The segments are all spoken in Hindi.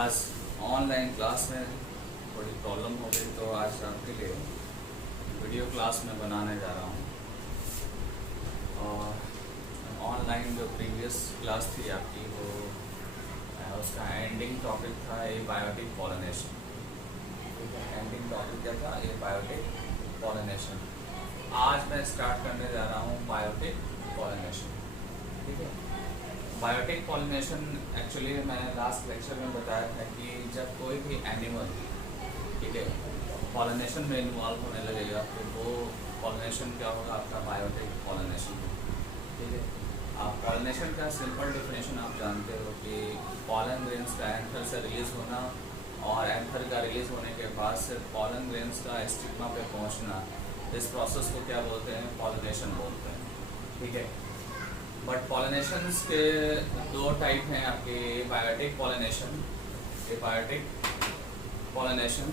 आज ऑनलाइन क्लास में थोड़ी प्रॉब्लम हो गई, तो आज आपके लिए वीडियो क्लास में बनाने जा रहा हूँ। और ऑनलाइन जो प्रीवियस क्लास थी आपकी, वो उसका एंडिंग टॉपिक था एबायोटिक पॉलिनेशन। ठीक है, एंडिंग टॉपिक क्या था? Abiotic pollination. आज मैं स्टार्ट करने जा रहा हूँ बायोटिक पॉलिनेशन। ठीक है, बायोटिक पॉलिनेशन एक्चुअली मैंने लास्ट लेक्चर में बताया था कि जब कोई भी एनिमल, ठीक है, पॉलिनेशन में इन्वॉल्व होने लगेगा तो वो पॉलिनेशन क्या होगा? आपका बायोटिक पॉलिनेशन। ठीक है, आप पॉलिनेशन का सिंपल डेफिनेशन आप जानते हो कि पॉलन ग्रेन्स का एंथर से रिलीज होना और एंथर का रिलीज होने के बाद से पॉलन ग्रेन्स का स्टिग्मा पे पहुंचना, इस प्रोसेस को क्या बोलते हैं? पॉलिनेशन बोलते हैं। ठीक है, बट पॉलिनेशंस के दो टाइप हैं आपके, एबायोटिक पॉलिनेशन, एबायोटिक पॉलिनेशन,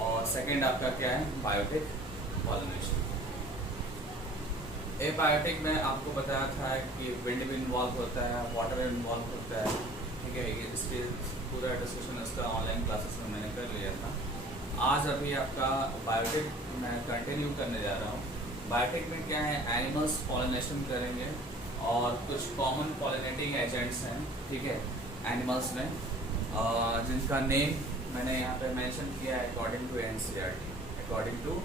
और सेकंड आपका क्या है? Biotic pollination. एबायोटिक में आपको बताया था कि विंड भी इन्वॉल्व होता है, वाटर इन्वॉल्व होता है। ठीक है, इसके पूरा डिस्कशन इसका ऑनलाइन क्लासेस में मैंने कर लिया था। आज अभी आपका बायोटिक मैं कंटिन्यू करने जा रहा हूँ। बायोटिक में क्या है? एनिमल्स पॉलिनेशन करेंगे और कुछ कॉमन पॉलिनेटिंग एजेंट्स हैं, ठीक है, एनिमल्स में, जिनका नेम मैंने यहाँ पे मेंशन किया है according to NCERT. According to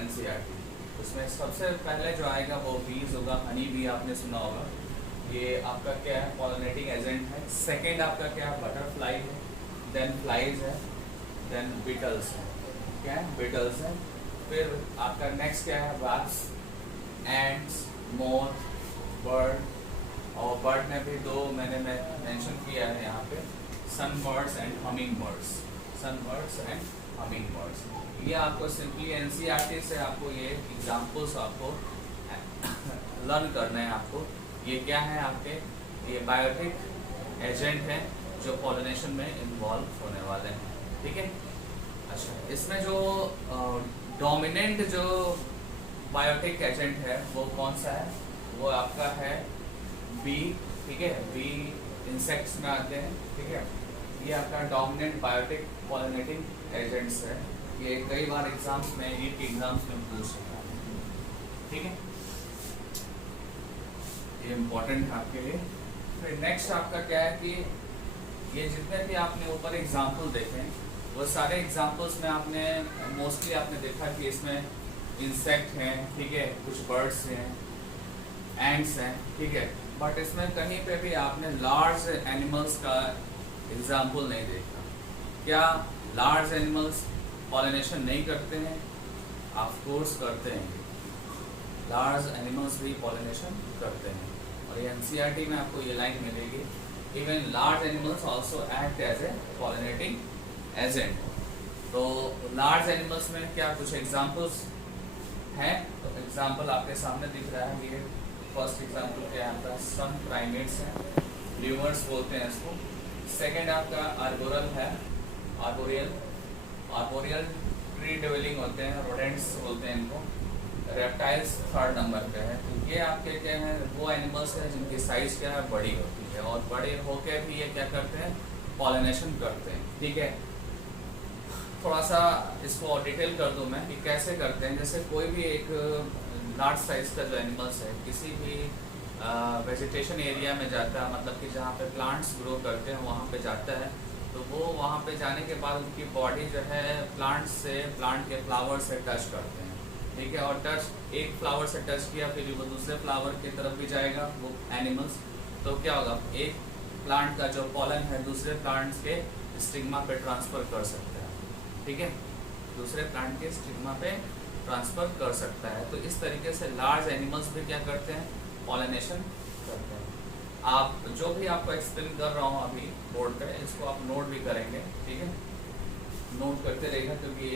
NCERT उसमें सबसे पहले जो आएगा वो बीज होगा, हनी बी आपने सुना होगा। ये आपका क्या है? पॉलिनेटिंग एजेंट है। सेकेंड आपका क्या है? बटरफ्लाई है, देन फ्लाइज है, देन बीटल्स है। क्या है? बीटल्स है। फिर आपका नेक्स्ट क्या है? वास्प, एंड्स, मोथ, बर्ड, और बर्ड में भी दो मैंने मेंशन किया है यहाँ पे, sunbirds and humming birds. Sunbirds and humming birds, ये आपको सिंपली एनसीईआरटी से आपको ये एग्जांपल्स आपको लर्न करना है। आपको ये क्या है? आपके ये बायोटिक एजेंट हैं जो पॉलिनेशन में इन्वॉल्व होने वाले हैं। ठीक है, अच्छा, इसमें जो डोमिनेंट जो बायोटिक एजेंट है वो कौन सा है? वो आपका है बी। ठीक है, बी इंसेक्ट्स में आते हैं। ठीक है, ये आपका डोमिनेंट बायोटिक पॉलिनेटिंग एजेंट्स है। ये कई बार एग्जाम्स में, नीट के एग्जाम्स में पूछ सकता है। ठीक है, ये इम्पोर्टेंट है आपके लिए। फिर नेक्स्ट आपका क्या है कि ये जितने भी आपने ऊपर एग्जाम्पल देखे वो सारे एग्जाम्पल्स में आपने मोस्टली आपने देखा कि इसमें इंसेक्ट हैं, ठीक है, कुछ बर्ड्स हैं, एंड्स हैं। ठीक है, बट इसमें कहीं पे भी आपने लार्ज एनिमल्स का एग्जाम्पल नहीं देखा। क्या लार्ज एनिमल्स पॉलिनेशन नहीं करते हैं? ऑफ कोर्स करते हैं, लार्ज एनिमल्स भी पॉलिनेशन करते हैं। और ये एनसीईआरटी में आपको ये लाइन मिलेगी, even large animals also act as a pollinating agent. तो लार्ज एनिमल्स में क्या कुछ एग्जाम्पल्स हैं? तो एग्जाम्पल आपके सामने दिख रहा है। ये फर्स्ट एग्जाम्पल क्या है आपका? सम प्राइमेट्स हैं, ल्यूमर्स बोलते हैं इसको। सेकेंड आपका आर्बोरल है, आर्बोरियल। आर्बोरियल ट्री डिवेलिंग होते हैं, रोडेंट्स बोलते हैं इनको। रेप्टाइल्स थर्ड नंबर पे है। तो ये आपके क्या है? वो एनिमल्स हैं जिनकी साइज क्या है? बड़ी होती है, और बड़े होकर भी ये क्या करते हैं? पॉलिनेशन करते हैं। ठीक है, थोड़ा सा इसको डिटेल कर दूं मैं कि कैसे करते हैं। जैसे कोई भी एक लार्ज साइज का जो एनिमल्स है किसी भी वेजिटेशन एरिया में जाता है, मतलब कि जहाँ पे प्लांट्स ग्रो करते हैं वहाँ पे जाता है, तो वो वहाँ पे जाने के बाद उनकी बॉडी जो है प्लांट से, प्लांट के फ्लावर से टच करते हैं। ठीक है, और टच, एक फ्लावर से टच किया फिर वो दूसरे फ्लावर की तरफ भी जाएगा वो एनिमल्स। तो क्या होगा? एक प्लांट का जो पॉलन है दूसरे प्लांट्स के स्टिग्मा पे ट्रांसफर कर सकता है। ठीक है, दूसरे प्लांट के स्टिग्मा पे ट्रांसफर कर सकता है। तो इस तरीके से लार्ज एनिमल्स भी क्या करते हैं? पॉलिनेशन करते हैं। आप जो भी आपको एक्सप्लेन कर रहा हूँ अभी बोर्ड पे, इसको आप नोट भी करेंगे। ठीक है, नोट करते रहेगा, क्योंकि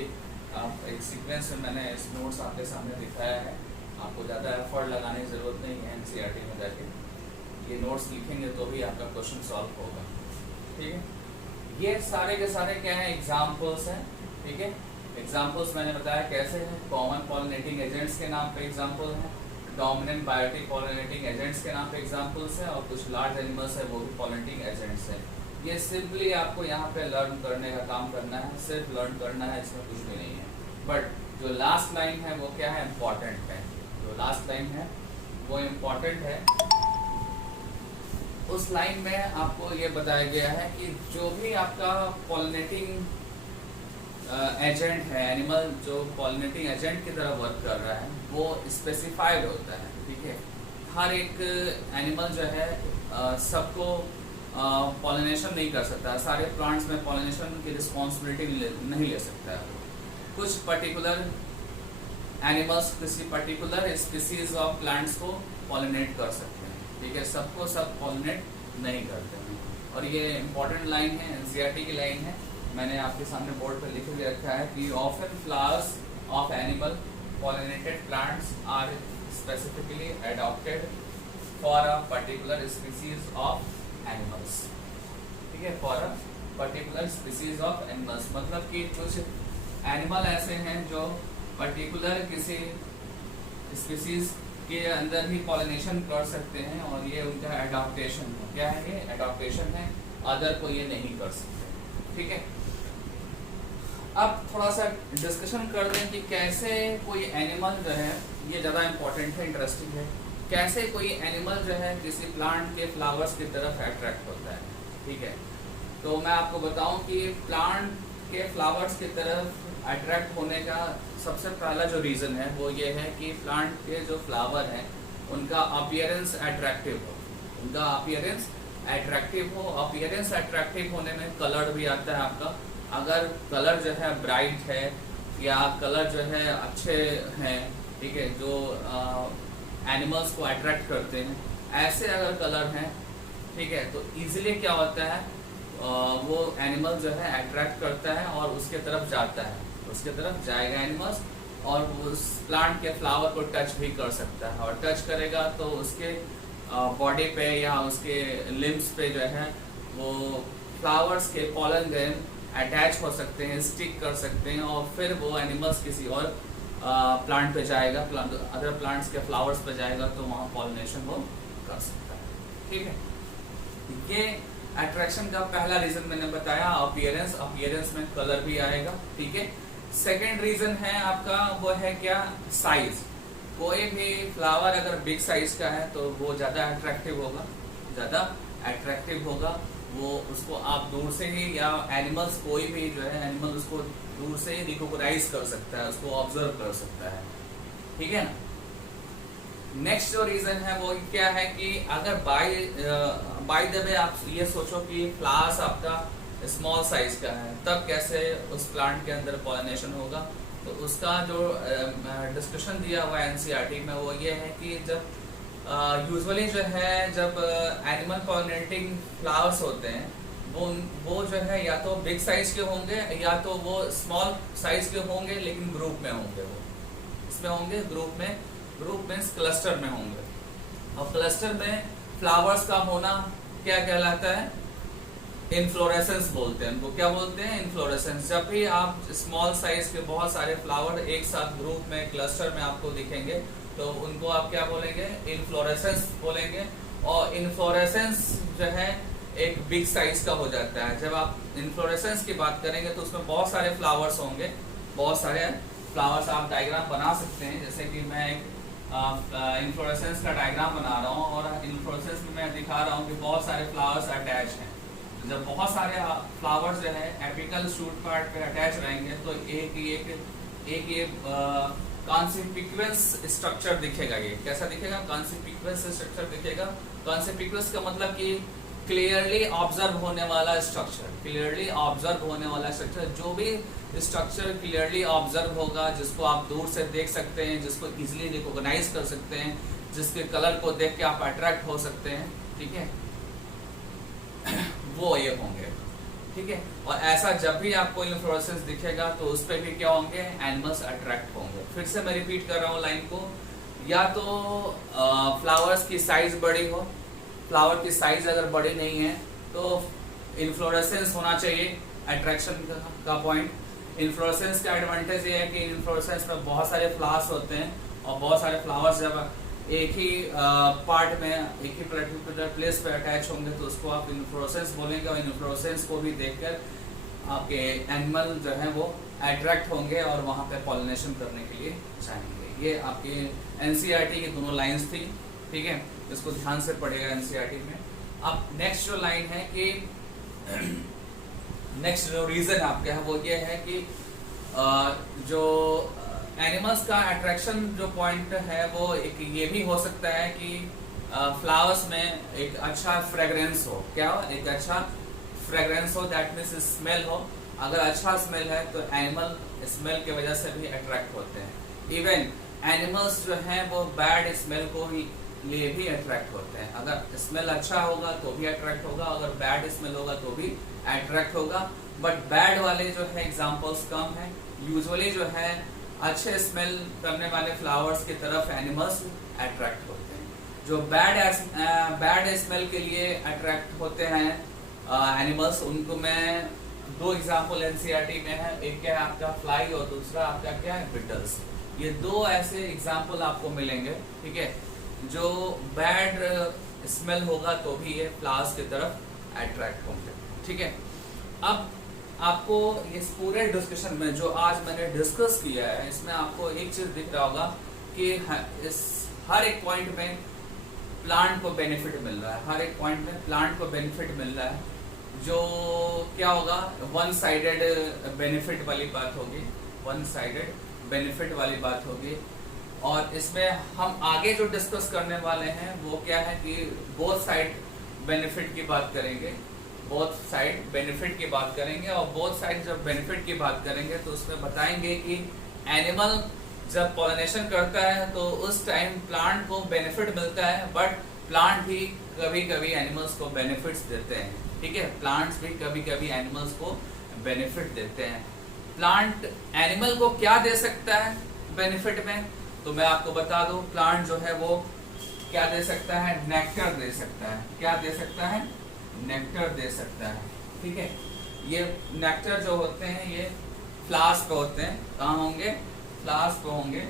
आप एक सीक्वेंस में मैंने इस नोट्स आपके सामने दिखाया है। आपको ज़्यादा एफर्ट लगाने की ज़रूरत नहीं है एनसीईआरटी में जाके, ये नोट्स लिखेंगे तो भी आपका क्वेश्चन सॉल्व होगा। ठीक है, ये सारे के सारे क्या है? एग्जाम्पल्स हैं। ठीक है, एग्जाम्पल्स मैंने बताया कैसे हैं। कॉमन पॉलिनेटिंग एजेंट्स के नाम पे एग्जाम्पल हैं, डोमिनेंट बायोटिक पॉलिनेटिंग एजेंट्स के नाम पे एग्जाम्पल्स हैं, और कुछ लार्ज एनिमल्स है वो भी पॉलिनेटिंग एजेंट्स हैं। ये सिंपली आपको यहाँ पे लर्न करने का काम करना है, सिर्फ लर्न करना है, इसमें कुछ भी नहीं है। बट जो लास्ट लाइन है वो क्या है, इम्पॉर्टेंट है। जो लास्ट लाइन है वो इम्पॉर्टेंट है। उस लाइन में आपको ये बताया गया है कि जो भी आपका पॉलिनेटिंग एजेंट है, एनिमल जो पॉलिनेटिंग एजेंट की तरह वर्क कर रहा है, वो स्पेसिफाइड होता है, ठीक है। हर एक एनिमल जो है सबको पॉलिनेशन नहीं कर सकता, सारे प्लांट्स में पॉलिनेशन की रिस्पॉन्सिबिलिटी नहीं ले सकता है। कुछ पर्टिकुलर एनिमल्स किसी पर्टिकुलर स्पीसीज ऑफ प्लांट्स को पॉलिनेट कर सकते हैं, ठीक है। सबको सब पॉलिनेट नहीं करते हैं। और ये इम्पोर्टेंट लाइन है, एनसीईआरटी की लाइन है, मैंने आपके सामने बोर्ड पर लिख के रखा है कि often flowers of animal pollinated plants are specifically adapted for a particular species of animals, ठीक है। For a particular species of animals मतलब कि कुछ एनिमल ऐसे हैं जो पर्टिकुलर किसी स्पीसीज के अंदर ही पॉलिनेशन कर सकते हैं, और ये उनका एडॉप्टेशन है। क्या है ये? एडॉप्टेशन है, अदर को ये नहीं कर सकते, ठीक है। अब थोड़ा सा डिस्कशन कर दें कि कैसे कोई एनिमल जो है, ये ज़्यादा इम्पोर्टेंट है, इंटरेस्टिंग है, कैसे कोई एनिमल जो है किसी प्लांट के फ्लावर्स की तरफ अट्रैक्ट होता है, ठीक है। तो मैं आपको बताऊं कि प्लांट के फ्लावर्स की तरफ अट्रैक्ट होने का सबसे पहला जो रीज़न है वो ये है कि प्लांट के जो फ्लावर हैं उनका अपीयरेंस अट्रैक्टिव हो, उनका अपीयरेंस अट्रैक्टिव हो। अपीयरेंस अट्रैक्टिव होने में कलर भी आता है आपका। अगर कलर जो है ब्राइट है या कलर जो है अच्छे हैं, ठीक है, जो एनिमल्स को अट्रैक्ट करते हैं, ऐसे अगर कलर हैं, ठीक है, तो इजीली क्या होता है, वो एनिमल जो है अट्रैक्ट करता है और उसके तरफ जाता है, उसके तरफ जाएगा एनिमल्स, और उस प्लांट के फ्लावर को टच भी कर सकता है, और टच करेगा तो उसके बॉडी पे या उसके लिम्स पे जो है वो फ्लावर्स के पॉलन ग्रेन अटैच हो सकते हैं, स्टिक कर सकते हैं, और फिर वो एनिमल्स किसी और प्लांट पे जाएगा, अदर प्लांट्स के फ्लावर्स पे जाएगा, तो वहाँ पॉलिनेशन वो कर सकता है, ठीक है। ये अट्रैक्शन का पहला रीजन मैंने बताया, अपीयरेंस। अपीयरेंस में कलर भी आएगा, ठीक है। सेकेंड रीजन है आपका, वो है क्या, साइज। कोई भी फ्लावर अगर बिग साइज का है तो वो ज़्यादा अट्रैक्टिव होगा, ज़्यादा अट्रैक्टिव होगा। वो उसको आप दूर से ही, या एनिमल्स कोई भी जो है एनिमल उसको दूर से ही रिकॉग्नाइज कर सकता है, उसको ऑब्जर्व कर सकता है, ठीक है ना। नेक्स्ट जो रीजन है वो क्या है कि अगर बाय द वे आप ये सोचो कि फ्लावर्स आपका स्मॉल साइज का है, तब कैसे उस प्लांट के अंदर पॉलिनेशन होगा। तो उसका जो डिस्कशन दिया हुआ है एनसीईआरटी में वो ये है कि जब यूजुअली जो है जब एनिमल पॉलिनेटिंग फ्लावर्स होते हैं वो जो है या तो बिग साइज के होंगे या तो वो स्मॉल साइज के होंगे, लेकिन ग्रुप में होंगे, वो इसमें होंगे ग्रुप में क्लस्टर में होंगे। और क्लस्टर में फ्लावर्स का होना क्या कहलाता है, इन्फ्लोरेसेंस बोलते हैं उनको। क्या बोलते हैं? इन्फ्लोरेसेंस। जब भी आप स्मॉल साइज के बहुत सारे फ्लावर एक साथ ग्रुप में क्लस्टर में आपको दिखेंगे तो उनको आप क्या बोलेंगे, इन्फ्लोरेसेंस बोलेंगे। और इन्फ्लोरेसेंस जो है एक बिग साइज का हो जाता है। जब आप इन्फ्लोरेसेंस की बात करेंगे तो उसमें बहुत सारे फ्लावर्स होंगे, बहुत सारे फ्लावर्स। आप डायग्राम बना सकते हैं, जैसे कि मैं एक इन्फ्लोरेसेंस का डायग्राम बना रहा हूँ और इन्फ्लोरेसेंस में मैं दिखा रहा हूँ कि बहुत सारे फ्लावर्स अटैच हैं। जब बहुत सारे फ्लावर्स जो है एपिकल शूट पार्ट पे अटैच रहेंगे तो एक कॉन्सिपिक्वेंस स्ट्रक्चर दिखेगा। ये कैसा दिखेगा? कॉन्सिपिक्वेंस स्ट्रक्चर दिखेगा। कॉन्सिपिक्वेंस का मतलब कि क्लियरली ऑब्जर्व होने वाला स्ट्रक्चर, क्लियरली ऑब्जर्व होने वाला स्ट्रक्चर। जो भी स्ट्रक्चर क्लियरली ऑब्जर्व होगा, जिसको आप दूर से देख सकते हैं, जिसको इजीली रिकॉग्नाइज कर सकते हैं, जिसके कलर को देख के आप अट्रैक्ट हो सकते हैं, ठीक है, वो ये होंगे, ठीक है। और ऐसा जब भी आपको इन्फ्लोरेसेंस दिखेगा तो उस पर भी क्या होंगे, एनिमल्स अट्रैक्ट होंगे। फिर से मैं रिपीट कर रहा हूँ लाइन को, या तो फ्लावर्स की साइज बड़ी हो, फ्लावर की साइज अगर बड़ी नहीं है तो इन्फ्लोरेसेंस होना चाहिए अट्रैक्शन का पॉइंट। इन्फ्लोरेसेंस का एडवांटेज ये है कि इन्फ्लोरेसेंस में बहुत सारे फ्लावर्स होते हैं और बहुत सारे फ्लावर्स जब एक ही पार्ट में, एक ही पर्टिकुलर प्लेस पे अटैच होंगे तो उसको आप इन्फ्लोरेसेंस बोलेंगे, और इन्फ्लोरेसेंस को भी देखकर आपके एनिमल जो है वो अट्रैक्ट होंगे और वहाँ पे पॉलिनेशन करने के लिए जाएंगे। ये आपकी एनसीईआरटी की दोनों लाइंस थी, ठीक है, इसको ध्यान से पढ़ेगा एनसीईआरटी में। अब नेक्स्ट जो लाइन है कि नेक्स्ट जो रीजन आपका है वो ये है कि जो एनिमल्स का अट्रैक्शन जो पॉइंट है वो एक ये भी हो सकता है कि फ्लावर्स में एक अच्छा फ्रेग्रेंस हो। क्या हो? एक अच्छा फ्रेग्रेंस हो, दैट मीन्स स्मेल हो। अगर अच्छा स्मेल है तो एनिमल स्मेल की वजह से भी अट्रैक्ट होते हैं। इवन एनिमल्स जो हैं वो बैड स्मेल को लिए भी अट्रैक्ट होते हैं। अगर स्मेल अच्छा होगा तो भी अट्रैक्ट होगा, अगर बैड स्मेल होगा तो भी अट्रैक्ट होगा। बट बैड वाले जो है एग्जांपल्स कम है। यूजुअली जो है अच्छे स्मेल करने वाले फ्लावर्स की तरफ एनिमल्स अट्रैक्ट होते हैं। जो बैड स्मेल के लिए अट्रैक्ट होते हैं एनिमल्स, उनको मैं दो एग्जांपल एनसीईआरटी में है, एक क्या है आपका फ्लाई और दूसरा आपका क्या है बिटल्स। ये दो ऐसे एग्जांपल आपको मिलेंगे, ठीक है, जो बैड स्मेल होगा तो भी ये फ्लावर्स की तरफ अट्रैक्ट होंगे, ठीक है। अब आपको इस पूरे डिस्कशन में जो आज मैंने डिस्कस किया है, इसमें आपको एक चीज दिख रहा होगा कि इस हर एक पॉइंट में प्लांट को बेनिफिट मिल रहा है, हर एक पॉइंट में प्लांट को बेनिफिट मिल रहा है। जो क्या होगा, वन साइडेड बेनिफिट वाली बात होगी, वन साइडेड बेनिफिट वाली बात होगी। और इसमें हम आगे जो डिस्कस करने वाले हैं वो क्या है कि बोथ साइड बेनिफिट की बात करेंगे, बोथ साइड बेनिफिट की बात करेंगे। और बोथ साइड जब बेनिफिट की बात करेंगे तो उसमें बताएंगे कि एनिमल जब पॉलिनेशन करता है तो उस टाइम प्लांट को बेनिफिट मिलता है, बट प्लांट भी कभी कभी एनिमल्स को बेनिफिट्स देते हैं, ठीक है। प्लांट्स भी कभी कभी एनिमल्स को बेनिफिट देते हैं। प्लांट एनिमल को क्या दे सकता है बेनिफिट में, तो मैं आपको बता दूं, प्लांट जो है वो क्या दे सकता है, नेक्टर दे सकता है। क्या दे सकता है? नेक्टर दे सकता है, ठीक है। ये नेक्टर जो होते हैं ये फ्लावर्स पे होते हैं। कहाँ होंगे? फ्लावर्स पे होंगे,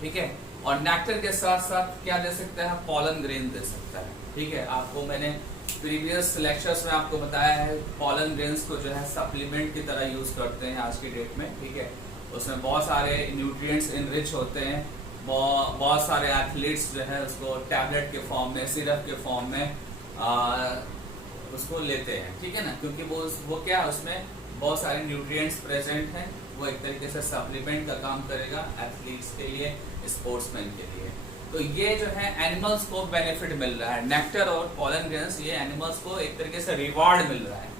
ठीक है। और नेक्टर के साथ साथ क्या दे सकता है? पॉलन ग्रेन दे सकता है, ठीक है। आपको मैंने प्रीवियस लेक्चर्स में आपको बताया है, पॉलन ग्रेन्स को जो है सप्लीमेंट की तरह यूज करते हैं आज की डेट में, ठीक है। उसमें बहुत सारे न्यूट्रिएंट्स इनरिच होते हैं। बहुत सारे एथलीट्स जो है उसको टैबलेट के फॉर्म में, सिरप के फॉर्म में उसको लेते हैं, ठीक है ना, क्योंकि वो क्या, उसमें बहुत सारे न्यूट्रिएंट्स प्रेजेंट हैं। वो एक तरीके से सप्लीमेंट का काम करेगा एथलीट्स के लिए, स्पोर्ट्समैन के लिए। तो ये जो है एनिमल्स को बेनिफिट मिल रहा है। नेक्टर और पॉलन ग्रेन्स, ये एनिमल्स को एक तरीके से रिवार्ड मिल रहा है।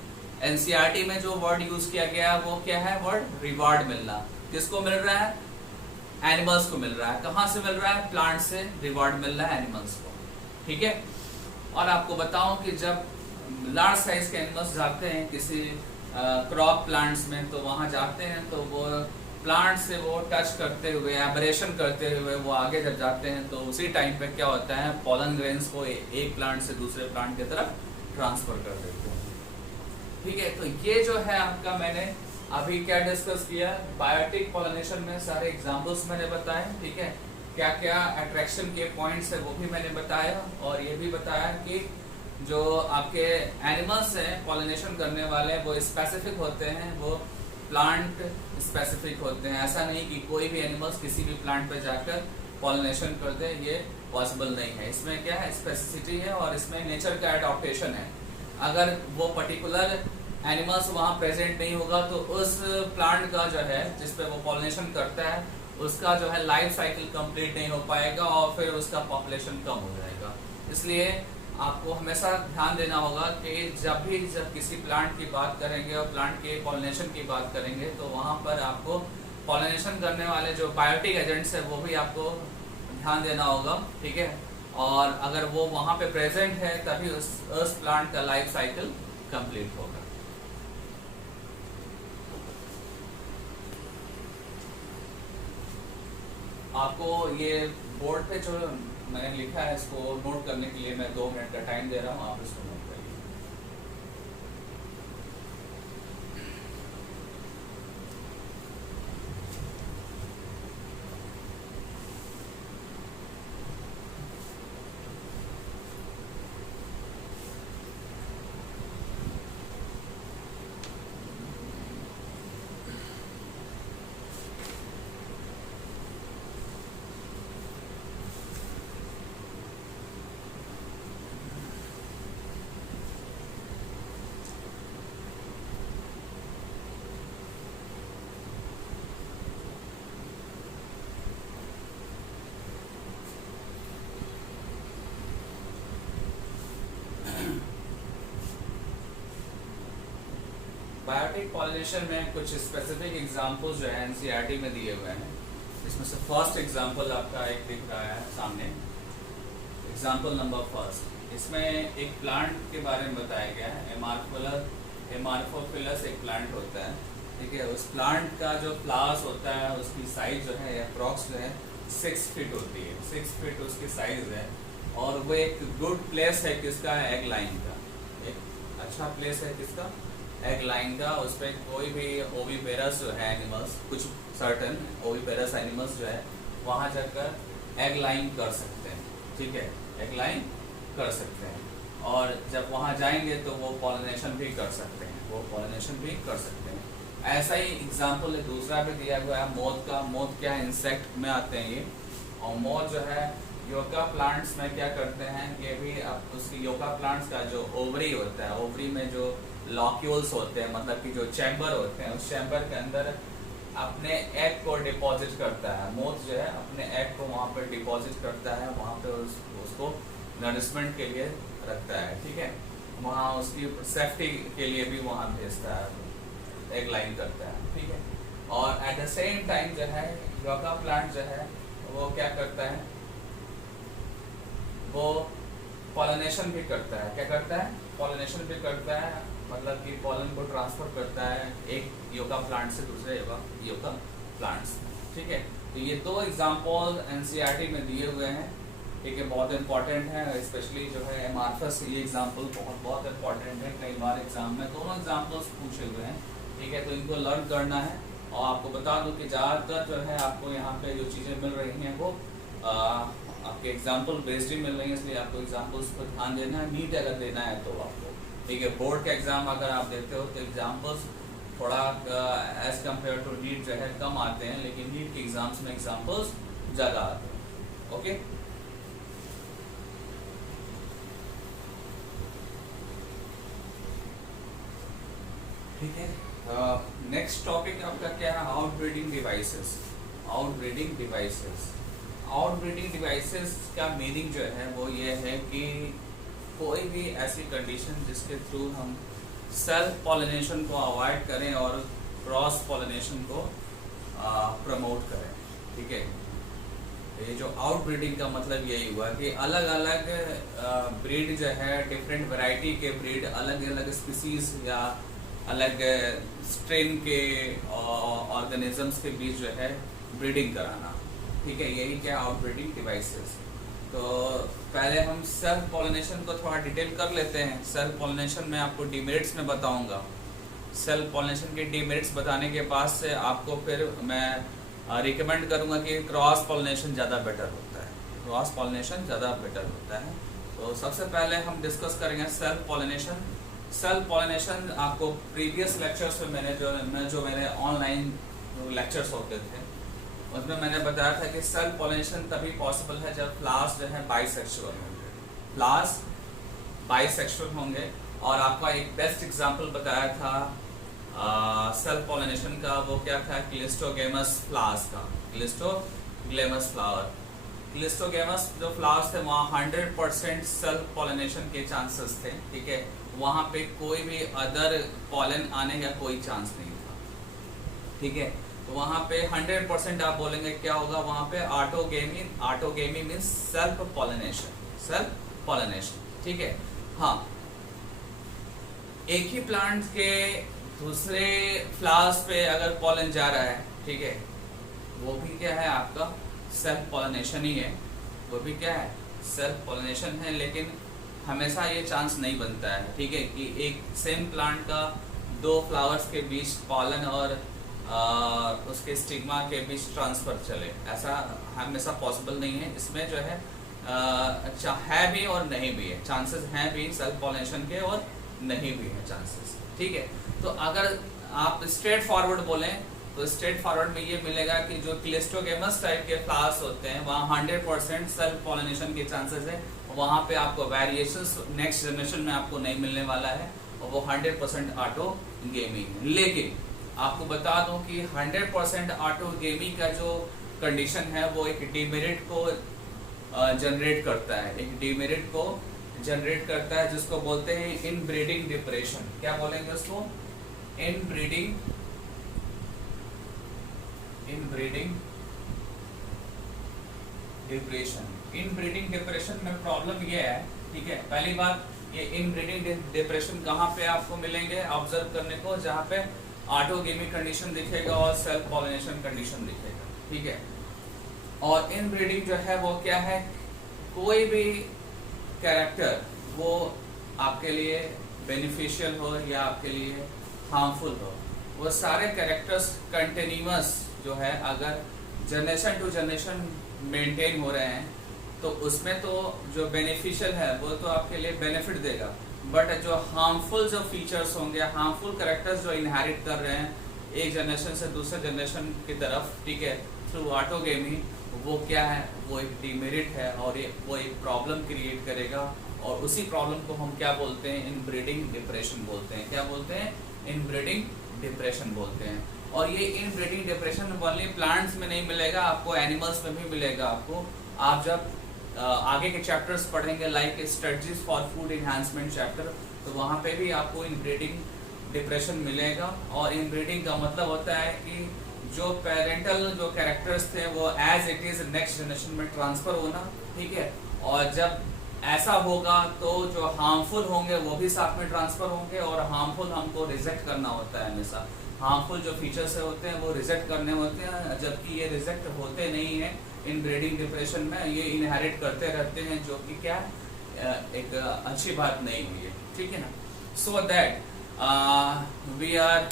एनसीईआरटी में जो वर्ड यूज किया गया है वो क्या है? वर्ड रिवार्ड मिलना। किसको मिल रहा है? एनिमल्स को मिल रहा है। कहाँ से मिल रहा है? प्लांट से रिवार्ड मिल रहा है एनिमल्स को, ठीक है। और आपको बताऊं कि जब लार्ज साइज के एनिमल्स जाते हैं किसी क्रॉप प्लांट्स में, तो वहां जाते हैं तो वो प्लांट से वो टच करते हुए, एब्रेशन करते हुए वो आगे जब जाते हैं तो उसी टाइम पे क्या होता है, पॉलन ग्रेन्स को एक प्लांट से दूसरे प्लांट की तरफ ट्रांसफर कर देते हैं, ठीक है। तो ये जो है आपका मैंने अभी क्या डिस्कस किया, बायोटिक पॉलिनेशन में सारे एग्जांपल्स मैंने बताए, ठीक है। क्या क्या अट्रैक्शन के पॉइंट्स है वो भी मैंने बताया, और ये भी बताया कि जो आपके एनिमल्स हैं पॉलिनेशन करने वाले वो स्पेसिफिक होते हैं, वो प्लांट स्पेसिफिक होते हैं। ऐसा नहीं कि कोई भी एनिमल्स किसी भी प्लांट पे जाकर पॉलिनेशन कर दे, ये पॉसिबल नहीं है। इसमें क्या है, स्पेसिसिटी है और इसमें नेचर का एडॉप्टेशन है। अगर वो पर्टिकुलर एनिमल्स वहाँ प्रेजेंट नहीं होगा तो उस प्लांट का जो है जिसपे वो पॉलिनेशन करता है उसका जो है लाइफ साइकिल कंप्लीट नहीं हो पाएगा और फिर उसका पॉपुलेशन कम हो जाएगा। इसलिए आपको हमेशा ध्यान देना होगा कि जब किसी प्लांट की बात करेंगे और प्लांट के पॉलिनेशन की बात करेंगे तो वहाँ पर आपको पॉलिनेशन करने वाले जो बायोटिक एजेंट्स है वो भी आपको ध्यान देना होगा, ठीक है। और अगर वो वहाँ पे प्रेजेंट है तभी उस प्लांट का लाइफ साइकिल कंप्लीट होगा। आपको ये बोर्ड पे जो मैंने लिखा है इसको नोट करने के लिए मैं 2 मिनट का टाइम दे रहा हूँ, आप इसको नोट करिए। बायोटिक पॉलिनेशन में कुछ स्पेसिफिक एग्जांपल्स जो है एनसीईआरटी में दिए हुए हैं। इसमें से फर्स्ट एग्जांपल आपका एक दिख रहा है सामने, एग्जांपल नंबर फर्स्ट। इसमें एक प्लांट के बारे में बताया गया है, एमार्फोफिलस एक प्लांट होता है, ठीक है। उस प्लांट का जो फ्लावर्स होता है उसकी साइज जो है अप्रॉक्स जो है 6 फीट होती है, 6 फीट उसकी साइज है। और वो एक गुड प्लेस है किसका, एग लाइन का, एक अच्छा प्लेस है किसका, एग लाइन का। उस पर कोई भी ओविपेरस जो है एनिमल्स, कुछ सर्टन ओविपेरस एनिमल्स जो है वहाँ जाकर एग लाइन कर सकते हैं, ठीक है, एग लाइन कर सकते हैं। और जब वहाँ जाएंगे तो वो पॉलिनेशन भी कर सकते हैं, वो पॉलिनेशन भी कर सकते हैं। ऐसा ही एग्जाम्पल दूसरा भी दिया हुआ है मोथ का। मोथ क्या है, इंसेक्ट में आते हैं ये। और मोथ जो है योका प्लांट्स में क्या करते हैं, ये भी अब उसकी योका प्लांट्स का जो ओवरी होता है, ओवरी में जो लॉक्यूल्स होते हैं, मतलब कि जो चैम्बर होते हैं, उस चैम्बर के अंदर अपने एग को डिपॉजिट करता है। मोथ जो है अपने एग को वहाँ पर डिपॉजिट करता है, वहाँ पे उसको नरिशमेंट के लिए रखता है, ठीक है। वहाँ उसकी सेफ्टी के लिए भी वहाँ भेजता है, एग लाइन करता है, ठीक है। और एट द सेम टाइम जो है योका प्लांट जो है वो क्या करता है, वो पॉलिनेशन भी करता है। क्या करता है, पॉलिनेशन भी करता है, मतलब कि पॉलन को ट्रांसफर करता है एक योका प्लांट से दूसरे योका प्लांट्स, ठीक है। तो ये दो एग्जांपल एनसीईआरटी में दिए हुए हैं, ठीक है, बहुत इंपॉर्टेंट है। स्पेशली जो है एमार्फस, ये एग्जांपल बहुत इंपॉर्टेंट है, कई बार एग्जाम में दोनों एग्जांपल्स पूछे हुए हैं, ठीक है। तो इनको लर्न करना है। और आपको बता दूं कि ज़्यादातर जो है आपको यहाँ पे जो चीज़ें मिल रही हैं वो आपके एग्जाम्पल बेस्ड ही मिल रही है, इसलिए आपको एग्जाम्पल्स पर ध्यान देना है। नीट अगर देना है तो आपको, ठीक है, बोर्ड का एग्जाम अगर आप देते हो तो एग्जाम्पल्स थोड़ा एज कम्पेयर टू नीट जो है कम आते हैं, लेकिन नीट के एग्जाम्स में एग्जाम्पल्स ज़्यादा आते हैं, ओके। ठीक है, नेक्स्ट टॉपिक आपका क्या है, outbreeding devices. Outbreeding devices, outbreeding devices का मीनिंग जो है वो ये है कि कोई भी ऐसी कंडीशन जिसके थ्रू हम सेल्फ पॉलिनेशन को अवॉइड करें और क्रॉस पॉलिनेशन को प्रमोट करें, ठीक है। ये जो आउटब्रीडिंग का मतलब यही हुआ कि अलग अलग ब्रीड जो है, डिफरेंट वैरायटी के ब्रीड, अलग अलग स्पीसीज या अलग स्ट्रेन के ऑर्गेनिजम्स के बीच जो है ब्रीडिंग कराना, ठीक है, यही क्या आउटब्रीडिंग डिवाइसेस। तो पहले हम सेल्फ पॉलिनेशन को थोड़ा डिटेल कर लेते हैं। सेल्फ पॉलिनेशन में आपको डिमेरिट्स में बताऊंगा। सेल्फ पॉलिनेशन के डिमेरिट्स बताने के बाद से आपको फिर मैं रिकमेंड करूंगा कि क्रॉस पॉलिनेशन ज़्यादा बेटर होता है, क्रॉस पॉलिनेशन ज़्यादा बेटर होता है। तो सबसे पहले हम डिस्कस करेंगे सेल्फ पॉलिनेशन। सेल्फ पॉलिनेशन आपको प्रीवियस लेक्चर्स में मैंने ऑनलाइन लेक्चर्स होते थे उसमें मैंने बताया था कि सेल्फ पॉलिनेशन तभी पॉसिबल है जब फ्लावर्स जो है बाइसेक्सुअल होंगे, फ्लावर्स बाइसेक्सुअल होंगे। और आपका एक बेस्ट एग्जांपल बताया था सेल्फ पॉलिनेशन का, वो क्या था, क्लिस्टोगेमस फ्लावर्स का, क्लिस्टोग्लेमस फ्लावर। क्लिस्टोगेमस जो फ्लावर्स थे वहाँ 100% सेल्फ पॉलिनेशन के चांसेस थे, ठीक है। वहाँ पे कोई भी अदर पॉलन आने का कोई चांस नहीं था, ठीक है। तो वहाँ पे 100% आप बोलेंगे क्या होगा, वहाँ पे ऑटोगेमी मीन्स सेल्फ पॉलिनेशन, ठीक है। हाँ, एक ही प्लांट के दूसरे फ्लावर्स पे अगर पॉलन जा रहा है, ठीक है, वो भी क्या है, आपका सेल्फ पॉलिनेशन ही है, वो भी क्या है, सेल्फ पॉलिनेशन है। लेकिन हमेशा ये चांस नहीं बनता है, ठीक है, कि एक सेम प्लांट का दो फ्लावर्स के बीच पॉलन और उसके स्टिग्मा के बीच ट्रांसफर चले, ऐसा हमेशा पॉसिबल नहीं है। इसमें जो है अच्छा है भी और नहीं भी है, चांसेस हैं भी सेल्फ पॉलिनेशन के और नहीं भी है चांसेस, ठीक है। तो अगर आप स्ट्रेट फॉरवर्ड बोलें तो स्ट्रेट फॉरवर्ड में ये मिलेगा कि जो क्लिस्टोगेमस टाइप के फ्लावर्स होते हैं वहाँ 100% सेल्फ पॉलिनेशन के चांसेस है, वहाँ पे आपको वेरिएशंस नेक्स्ट जनरेशन में आपको नहीं मिलने वाला है, और वो 100% ऑटोगेमी है। लेकिन आपको बता दूं कि 100% ऑटोगेमी का जो कंडीशन है वो एक डिमेरिट को जनरेट करता है, एक डिमेरिट को जनरेट करता है जिसको बोलते हैं इनब्रीडिंग डिप्रेशन। क्या बोलेंगे उसको, इनब्रीडिंग डिप्रेशन। इनब्रीडिंग डिप्रेशन में प्रॉब्लम ये है, ठीक है, पहली बात ये इनब्रीडिंग डिप्रेशन कहाँ पे आपको मिलेंगे ऑब्जर्व करने को, जहाँ पे ऑटोगेमिक कंडीशन दिखेगा और सेल्फ पॉलिनेशन कंडीशन दिखेगा, ठीक है। और इनब्रीडिंग जो है वो क्या है, कोई भी कैरेक्टर वो आपके लिए बेनिफिशियल हो या आपके लिए हार्मफुल हो, वो सारे कैरेक्टर्स कंटिन्यूअस जो है अगर जनरेशन टू जनरेशन मेंटेन हो रहे हैं तो उसमें तो जो बेनिफिशियल है वो तो आपके लिए बेनिफिट देगा, बट जो हार्मफुल जो फीचर्स होंगे, हार्मफुल कैरेक्टर्स जो इनहेरिट कर रहे हैं एक जनरेशन से दूसरे जनरेशन की तरफ, ठीक है, थ्रू ऑटोगेमी, वो क्या है, वो एक डिमेरिट है और वो एक प्रॉब्लम क्रिएट करेगा। और उसी प्रॉब्लम को हम क्या बोलते हैं, इनब्रीडिंग डिप्रेशन बोलते हैं। क्या बोलते हैं, इनब्रीडिंग डिप्रेशन बोलते हैं। और ये इनब्रीडिंग डिप्रेशन ओनली प्लांट्स में नहीं मिलेगा, आपको एनिमल्स में भी मिलेगा। आपको आप जब आगे के चैप्टर्स पढ़ेंगे like strategies for food enhancement chapter, तो वहाँ पे भी आपको इनब्रीडिंग डिप्रेशन मिलेगा। और इनब्रीडिंग का मतलब होता है कि जो पेरेंटल जो कैरेक्टर्स थे वो as it is next generation में ट्रांसफर होना, ठीक है। और जब ऐसा होगा तो जो हार्मफुल होंगे वो भी साथ में ट्रांसफर होंगे, और हार्मफुल हमको रिजेक्ट करना होता है हमेशा। हार्मफुल जो फीचर्स होते हैं वो रिजेक्ट करने होते हैं, जबकि ये रिजेक्ट होते नहीं है इनब्रीडिंग डिप्रेशन में, ये इनहेरिट करते रहते हैं, जो कि क्या एक अच्छी बात नहीं हुई है, ठीक है ना। So that we are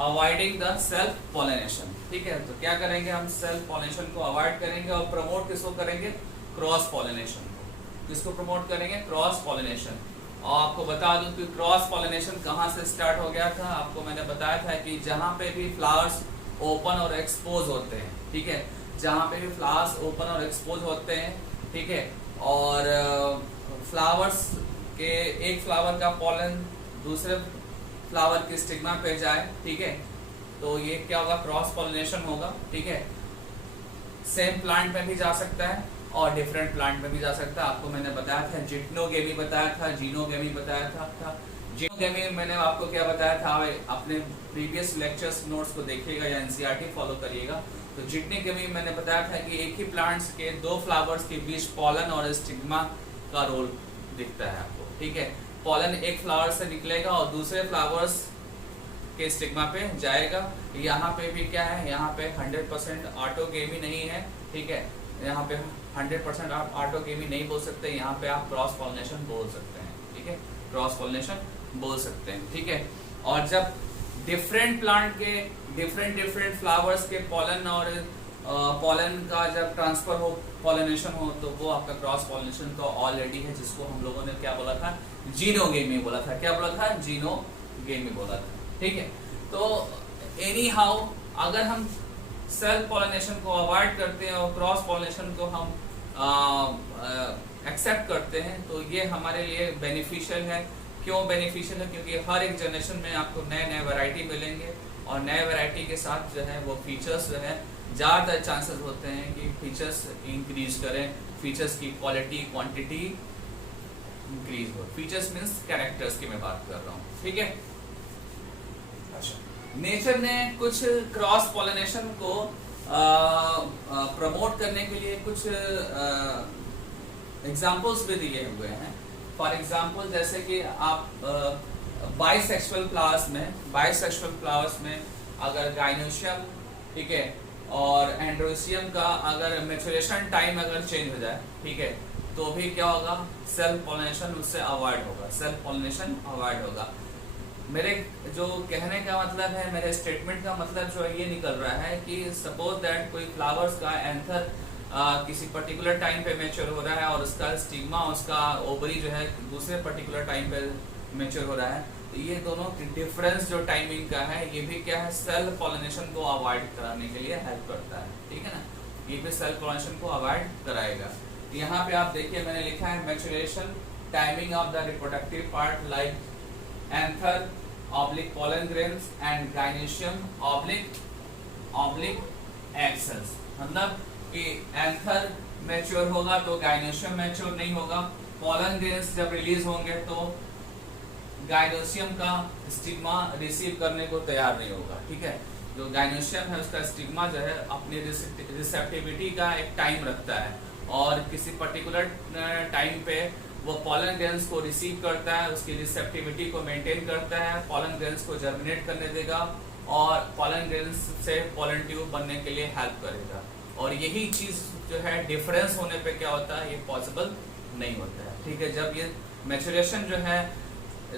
avoiding the self pollination, ठीक है। तो क्या करेंगे हम, सेल्फ पॉलिनेशन को अवॉइड करेंगे और प्रमोट किसको करेंगे, क्रॉस पॉलिनेशन को। किसको प्रमोट करेंगे, क्रॉस पॉलिनेशन। और आपको बता दूं कि क्रॉस पॉलिनेशन कहाँ से स्टार्ट हो गया था, आपको मैंने बताया था कि जहाँ पे भी फ्लावर्स ओपन और एक्सपोज होते हैं, ठीक है, जहाँ पे भी फ्लावर्स ओपन और एक्सपोज होते हैं, ठीक है, और फ्लावर्स के एक फ्लावर का पॉलन दूसरे फ्लावर की स्टिग्मा पे जाए, ठीक है, तो ये क्या होगा, क्रॉस पॉलिनेशन होगा, ठीक है। सेम प्लांट में भी जा सकता है और डिफरेंट प्लांट में भी जा सकता है। आपको मैंने बताया था जिटनोगेमी बताया था, जीनोगेमी बताया था। जीनोगेमी मैंने आपको क्या बताया था, अपने प्रीवियस लेक्चर्स नोट्स को देखिएगा या एनसीईआरटी फॉलो करिएगा। तो जिटनोगेमी मैंने बताया था कि एक ही प्लांट्स के दो फ्लावर्स के बीच पॉलन और स्टिग्मा का रोल दिखता है आपको, ठीक है। पॉलन एक फ्लावर से निकलेगा और दूसरे फ्लावर्स के स्टिग्मा पे जाएगा। यहाँ पे भी क्या है, यहाँ पे 100% ऑटोगेमी नहीं है, ठीक है, यहाँ पे 100% आप ऑटोगेमी नहीं बोल सकते, यहाँ पे आप क्रॉस पॉलिनेशन बोल सकते हैं, ठीक है, क्रॉस पॉलिनेशन बोल सकते हैं, ठीक है। और जब डिफरेंट प्लांट के डिफरेंट फ्लावर्स के पॉलन और पॉलन का जब ट्रांसफर हो, पॉलिनेशन हो, तो वो आपका क्रॉस पॉलिनेशन तो ऑलरेडी है, जिसको हम लोगों ने क्या बोला था, जीनोगेमी बोला था। क्या बोला था, जीनोगेमी बोला था, ठीक है। तो एनी हाउ अगर हम सेल्फ पॉलिनेशन को अवॉइड करते हैं और क्रॉस पॉलिनेशन को हम एक्सेप्ट करते हैं, तो ये हमारे लिए बेनिफिशियल है। क्यों बेनिफिशियल है, क्योंकि हर एक जनरेशन में आपको नए नए वैरायटी मिलेंगे और नए वैरायटी के साथ जो है वो फीचर्स जो है ज़्यादातर चांसेस होते हैं कि फीचर्स इंक्रीज करें, फीचर्स की क्वालिटी क्वांटिटी इंक्रीज हो। फीचर्स मीन्स कैरेक्टर्स की मैं बात कर रहा हूँ, ठीक है। अच्छा, नेचर ने कुछ क्रॉस पॉलिनेशन को प्रमोट करने के लिए कुछ एग्जाम्पल्स भी दिए हुए हैं। फॉर एग्जाम्पल जैसे कि आप बाइसेक्सुअल फ्लावर्स में अगर गाइनोशियम, ठीक है, और एंड्रोसियम का अगर मैच्योरेशन टाइम अगर चेंज हो जाए, ठीक है, तो भी क्या होगा, सेल्फ पॉलिनेशन उससे अवॉइड होगा, सेल्फ पॉलिनेशन अवॉइड होगा। मेरे जो कहने का मतलब है, मेरे स्टेटमेंट का मतलब जो ये निकल रहा है कि सपोज दैट कोई फ्लावर्स का एंथर किसी पर्टिकुलर टाइम पे मैच्योर हो रहा है और उसका स्टिग्मा, उसका ओवरी जो है दूसरे पर्टिकुलर टाइम पे मैच्योर हो रहा है, तो ये दोनों डिफरेंस जो टाइमिंग का है ये भी क्या है, सेल्फ पॉलिनेशन को अवॉइड कराने के लिए हेल्प करता है, ठीक है ना। ये भी सेल्फ पॉलिनेशन को अवॉइड कराएगा। यहाँ पे आप देखिए मैंने लिखा है maturation timing of the reproductive part like anther oblique pollen grains and gynoecium oblique एक्सेल्स। मतलब कि एंथर मैच्योर होगा तो गाइनेशियम मैच्योर नहीं होगा, पोलन ग्रेन्स जब रिलीज होंगे तो गाइनोसियम का स्टिग्मा रिसीव करने को तैयार नहीं होगा। ठीक है, जो गाइनोसियम है उसका स्टिग्मा जो है अपनी रिसेप्टिविटी का एक टाइम रखता है और किसी पर्टिकुलर टाइम पे वो पॉलन ग्रेन्स को रिसीव करता है, उसकी रिसेप्टिविटी को मेंटेन करता है, पॉलन ग्रेन्स को जर्मिनेट करने देगा और पॉलन ग्रेन्स से पॉलन ट्यूब बनने के लिए हेल्प करेगा। और यही चीज जो है डिफरेंस होने पे क्या होता है, ये पॉसिबल नहीं होता है। ठीक है, जब ये मैच्योरेशन जो है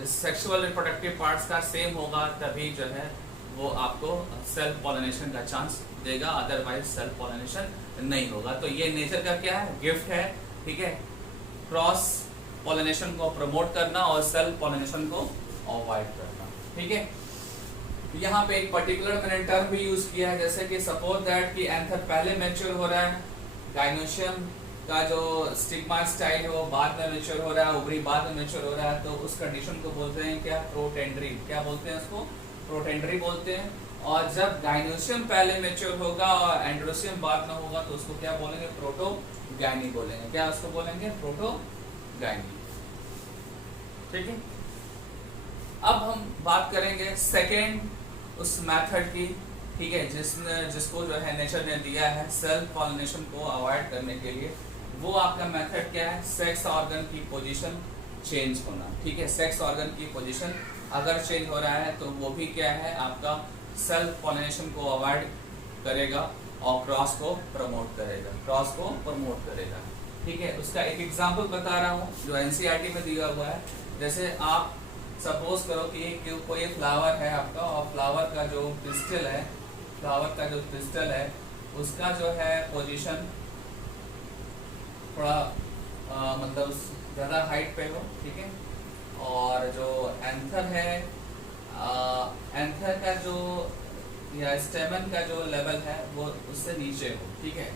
सेक्सुअल रिप्रोडक्टिव पार्ट्स का सेम होगा तभी जो है वो आपको सेल्फ पॉलिनेशन का चांस देगा, अदरवाइज सेल्फ पॉलिनेशन नहीं होगा। तो ये नेचर का क्या है, गिफ्ट है। ठीक है, क्रॉस पॉलिनेशन को प्रमोट करना और सेल्फ पॉलिनेशन को अवॉइड करना। ठीक है, यहाँ पे एक पर्टिकुलर मैंने टर्म भी यूज किया है, जैसे कि सपोज दैट कि एंथर पहले मैच्योर हो रहा है, गाइनोशियम का जो स्टिग्मा स्टाइल है वो बाद में मैच्योर हो रहा है, ओवरी बाद में मैच्योर हो रहा है, तो उस कंडीशन को बोलते हैं क्या, प्रोटेंडरी। क्या बोलते हैं उसको, प्रोटेंडरी बोलते हैं। और जब गाइनोशियम पहले मैच्योर होगा और एंड्रोसियम बाद में होगा तो उसको क्या बोलेंगे, प्रोटोगैनी बोलेंगे। क्या उसको बोलेंगे, प्रोटोगैनी। ठीक है, अब हम बात करेंगे सेकेंड उस मेथड की। ठीक है, जिसको जो है नेचर ने दिया है सेल्फ पॉलिनेशन को अवॉइड करने के लिए। वो आपका मेथड क्या है, सेक्स ऑर्गन की पोजीशन चेंज होना। ठीक है, सेक्स ऑर्गन की पोजीशन अगर चेंज हो रहा है तो वो भी क्या है, आपका सेल्फ पॉलिनेशन को अवॉइड करेगा और क्रॉस को प्रमोट करेगा, क्रॉस को प्रमोट करेगा। ठीक है, उसका एक एग्जांपल बता रहा हूँ जो एनसीईआरटी में दिया हुआ है। जैसे आप सपोज करो कि कोई फ्लावर है आपका और फ्लावर का जो पिस्टल है, फ्लावर का जो पिस्टल है उसका जो है पोजीशन थोड़ा मतलब ज़्यादा हाइट पे हो। ठीक है, और जो एंथर है, एंथर का जो या स्टेमन का जो लेवल है वो उससे नीचे हो। ठीक है,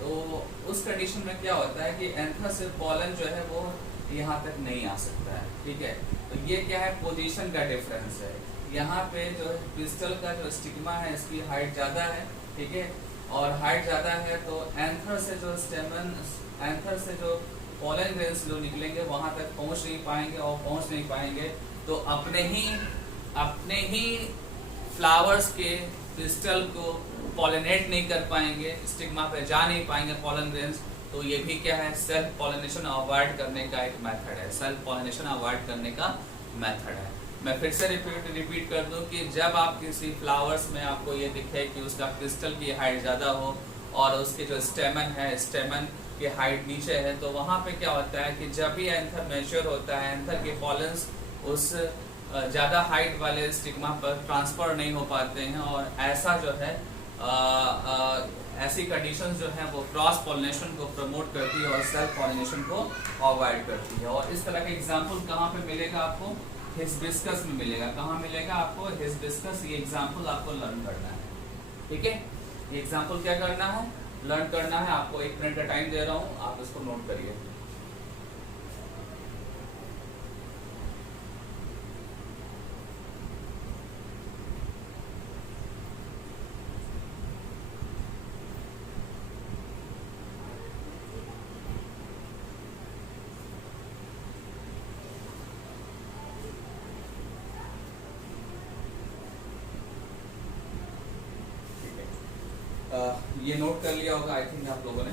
तो उस कंडीशन में क्या होता है कि एंथर से पॉलन जो है वो यहाँ तक नहीं आ सकता है। ठीक है, तो ये क्या है, पोजीशन का डिफरेंस है। यहाँ पे जो पिस्टल का जो स्टिग्मा है इसकी हाइट ज़्यादा है। ठीक है, और हाइट ज़्यादा है तो एंथर से जो स्टेमन, एंथर से जो पॉलन ग्रेन्स जो निकलेंगे वहाँ तक पहुँच नहीं पाएंगे, और पहुँच नहीं पाएंगे तो अपने ही फ्लावर्स के पिस्टल को पॉलिनेट नहीं कर पाएंगे, स्टिग्मा पे जा नहीं पाएंगे पॉलन ग्रेन्स। तो ये भी क्या है, सेल्फ पॉलिनेशन अवॉइड करने का एक मेथड है, सेल्फ पॉलिनेशन अवॉइड करने का मेथड है। मैं फिर से रिपीट कर दूं कि जब आप किसी फ्लावर्स में आपको ये दिखे कि उसका क्रिस्टल की हाइट ज़्यादा हो और उसके जो स्टेमन है, स्टेमन की हाइट नीचे है, तो वहाँ पे क्या होता है कि जब भी एंथर मैच्योर होता है, एंथर के पॉलन्स उस ज़्यादा हाइट वाले स्टिग्मा पर ट्रांसफ़र नहीं हो पाते हैं, और ऐसा जो है ऐसी कंडीशंस जो हैं वो क्रॉस पॉलिनेशन को प्रमोट करती है और सेल्फ पॉलिनेशन को अवॉइड करती है। और इस तरह का एग्जांपल कहाँ पे मिलेगा आपको, हिबिस्कस में मिलेगा। कहाँ मिलेगा आपको, हिबिस्कस। ये एग्जांपल आपको लर्न करना है। ठीक है, ये एग्जांपल क्या करना है, लर्न करना है। आपको 1 मिनट का टाइम दे रहा हूँ, आप इसको नोट करिए। ये नोट कर लिया होगा आई थिंक आप लोगों ने।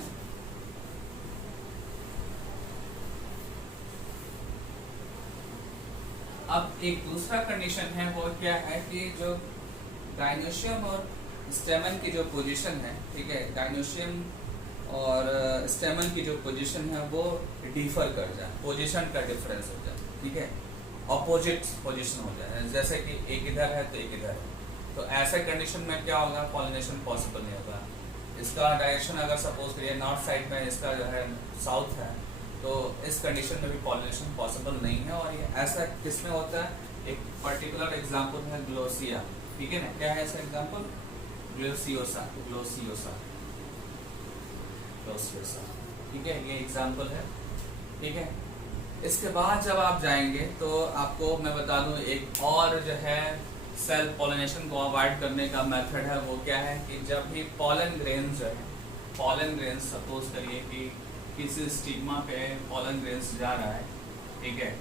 अब एक दूसरा कंडीशन है, वो क्या है कि जो गाइनोशियम और स्टेमन की जो पोजीशन है, ठीक है, गाइनोशियम और स्टेमन की जो पोजीशन है वो डिफर कर जाए, पोजीशन का डिफरेंस हो जाए। ठीक है, ऑपोजिट पोजीशन हो जाए, जैसे कि एक इधर है तो एक इधर है, तो ऐसे कंडीशन में क्या होगा, पॉलिनेशन पॉसिबल नहीं होगा। इसका डायरेक्शन अगर सपोज करिए नॉर्थ साइड में, इसका जो है साउथ है, तो इस कंडीशन में भी पॉलिनेशन पॉसिबल नहीं है। और ये ऐसा किसमें होता है, एक पर्टिकुलर एग्जांपल है ग्लोसिया। ठीक है ना, क्या है इसका एग्जांपल, ग्लोसियोसा, ग्लोसियोसा, ग्लोसियोसा। ठीक है, ये एग्जांपल है। ठीक है, इसके बाद जब आप जाएंगे तो आपको मैं बता दूं एक और जो है सेल्फ पॉलिनेशन को अवॉइड करने का मेथड है। वो क्या है कि जब भी पॉलन ग्रेन्स जो है, पॉलन ग्रेन्स सपोज करिए कि किसी स्टिग्मा पे पॉलन ग्रेन्स जा रहा है, ठीक है,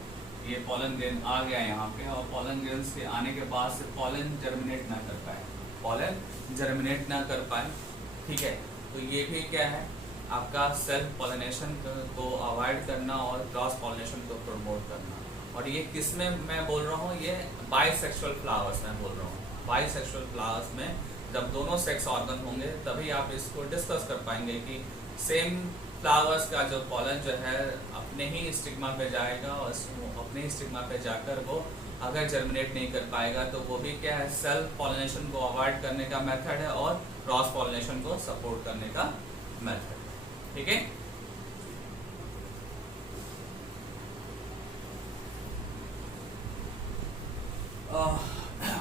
ये पॉलन ग्रेन आ गया यहाँ पे, और पॉलन ग्रेन्स के आने के बाद से पॉलन जर्मिनेट ना कर पाए, पॉलन जर्मिनेट ना कर पाए, ठीक है। तो ये भी क्या है आपका सेल्फ पॉलिनेशन को अवॉइड करना और क्रॉस पॉलिनेशन को प्रमोट करना। और ये किस में मैं बोल रहा हूँ, ये बाइसेक्सुअल फ्लावर्स में बोल रहा हूँ। बाइसेक्सुअल फ्लावर्स में जब दोनों सेक्स ऑर्गन होंगे तभी आप इसको डिस्कस कर पाएंगे कि सेम फ्लावर्स का जो पॉलन जो है अपने ही स्टिग्मा पे जाएगा, और अपने ही स्टिग्मा पे जाकर वो अगर जर्मिनेट नहीं कर पाएगा तो वो भी क्या है सेल्फ पॉलिनेशन को अवॉइड करने का मेथड है और क्रॉस पॉलिनेशन को सपोर्ट करने का मेथड, ठीक है।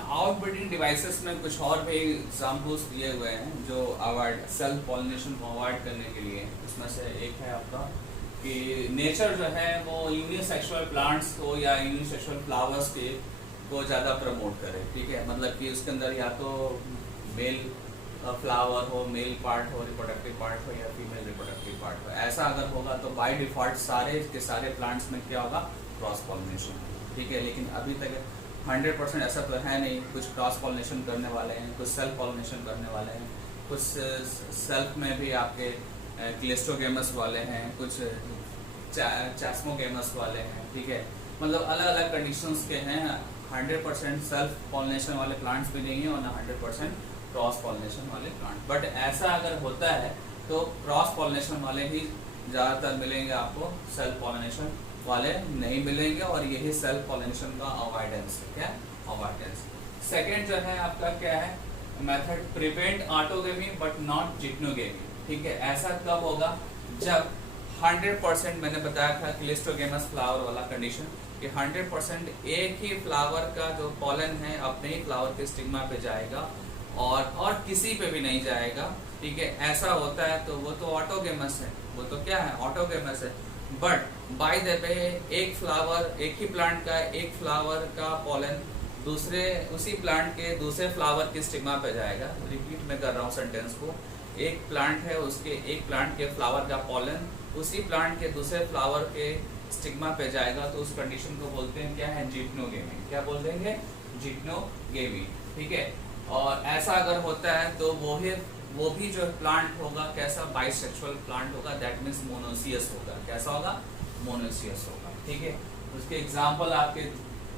आउटब्रीडिंग डिवाइसेस में कुछ और भी एग्जाम्पल्स दिए हुए हैं जो अवॉइड सेल्फ पॉलिनेशन को अवॉइड करने के लिए। इसमें से एक है आपका कि नेचर जो है वो यूनिसेक्सुअल प्लांट्स को या यूनिसेक्सुअल फ्लावर्स के को ज़्यादा प्रमोट करे, ठीक है। मतलब कि उसके अंदर या तो मेल फ्लावर हो, मेल पार्ट हो, रिप्रोडक्टिव पार्ट हो, या फीमेल रिप्रोडक्टिव पार्ट हो। ऐसा अगर होगा तो बाय डिफॉल्ट सारे के सारे प्लांट्स में क्या होगा क्रॉस पॉलिनेशन, ठीक है। लेकिन अभी तक 100% ऐसा तो है नहीं, कुछ क्रॉस पॉलिनेशन करने वाले हैं, कुछ सेल्फ पॉलिनेशन करने वाले हैं, कुछ सेल्फ में भी आपके क्लेस्टोगेमस वाले हैं, कुछ चैस्मोगेमस वाले हैं, ठीक है। मतलब अलग अलग कंडीशंस के हैं। 100% सेल्फ पॉलिनेशन वाले प्लांट्स भी नहीं है और ना 100% क्रॉस पॉलिनेशन वाले प्लांट। बट ऐसा अगर होता है तो क्रॉस पॉलिनेशन वाले ही ज़्यादातर मिलेंगे आपको, सेल्फ पॉलिनेशन वाले नहीं मिलेंगे, और यही सेल्फ पॉलिनेशन का अवॉइडेंस है। क्या अवॉइडेंस। सेकेंड जो है आपका क्या है method, prevent autogamy but not xenogamy, ठीक है। ऐसा कब होगा जब 100% मैंने बताया था क्लिस्टोगेमस फ्लावर वाला कंडीशन कि 100% एक ही फ्लावर का जो पॉलन है अपने ही फ्लावर के स्टिग्मा पे जाएगा और किसी पे भी नहीं जाएगा, ठीक है। ऐसा होता है तो वो तो ऑटोगेमस है, वो तो क्या है ऑटोगेमस है। बट बाय द वे एक फ्लावर, एक ही प्लांट का एक फ्लावर का पॉलन दूसरे उसी प्लांट के दूसरे फ्लावर के स्टिग्मा पे जाएगा। रिपीट में कर रहा हूँ सेंटेंस को, एक प्लांट है उसके एक प्लांट के फ्लावर का पॉलन उसी प्लांट के दूसरे फ्लावर के स्टिग्मा पे जाएगा, तो उस कंडीशन को बोलते हैं क्या है जिग्नोगेमी। क्या बोल देंगे जिग्नोगेमी, ठीक है। और ऐसा अगर होता है तो वो भी जो प्लांट होगा कैसा बाइसेक्सुअल प्लांट होगा, दैट मीन्स मोनोसियस होगा। कैसा होगा मोनोसियस होगा, ठीक है। उसके एग्जाम्पल आपके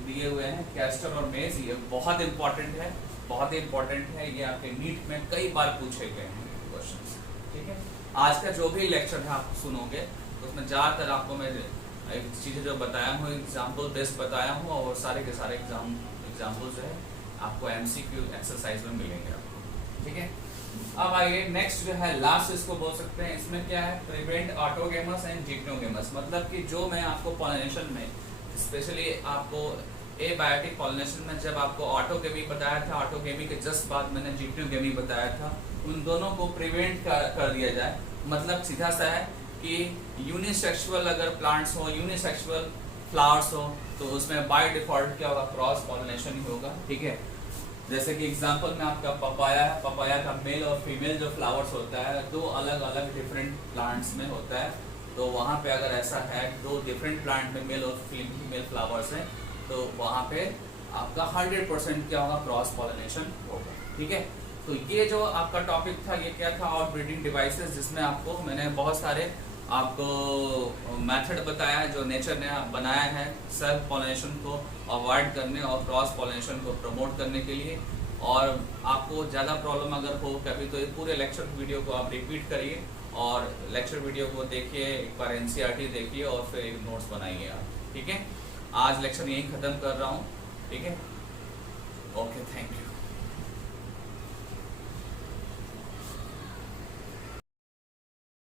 दिए हुए हैं कैस्टर और मेज। ये बहुत इंपॉर्टेंट है, बहुत ही इंपॉर्टेंट है, ये आपके नीट में कई बार पूछे गए हैं क्वेश्चंस, ठीक है। आज का जो भी लेक्चर है आप सुनोगे उसमें ज़्यादातर आपको मैं चीज़ें जो बताया हूँ एग्जाम्पल बेस्ड बताया हूँ, और सारे के सारे एग्जाम्पल जो है आपको MCQ एक्सरसाइज में मिलेंगे आपको, ठीक है। अब आइए नेक्स्ट जो है लास्ट इसको बोल सकते हैं, इसमें क्या है प्रिवेंट ऑटोगेमस एंड जिग्नोगेमस। मतलब कि जो मैं आपको पॉलिनेशन में स्पेशली आपको एबायोटिक पॉलिनेशन में जब आपको ऑटोगेमी बताया था, ऑटोगेमी के जस्ट बाद मैंने जिग्नोगेमी बताया था, उन दोनों को प्रिवेंट कर दिया जाए। मतलब सीधा सा है कि यूनिसेक्सुअल अगर प्लांट्स हो, यूनिसेक्सुअल फ्लावर्स हो, तो उसमें बाय डिफॉल्ट क्या होगा क्रॉस पॉलिनेशन ही होगा, ठीक है। जैसे कि एग्जांपल में आपका पपाया है, पपाया का मेल और फीमेल जो फ्लावर्स होता है दो अलग अलग डिफरेंट प्लांट्स में होता है, तो वहाँ पे अगर ऐसा है दो डिफरेंट प्लांट में मेल और फीमेल फ्लावर्स हैं तो वहाँ पे आपका 100% क्या होगा क्रॉस पॉलिनेशन होगा, ठीक है। तो ये जो आपका टॉपिक था ये क्या था आउटब्रीडिंग डिवाइसेस, जिसमें आपको मैंने बहुत सारे आपको मेथड बताया है जो नेचर ने बनाया है सेल्फ पॉलिनेशन को अवॉइड करने और क्रॉस पॉलिनेशन को प्रमोट करने के लिए। और आपको ज़्यादा प्रॉब्लम अगर हो कभी तो ये पूरे लेक्चर वीडियो को आप रिपीट करिए और लेक्चर वीडियो को देखिए, एक बार NCERT देखिए और फिर एक नोट्स बनाइए आप, ठीक है। आज लेक्चर यहीं ख़त्म कर रहा हूँ, ठीक है। Okay, thank you.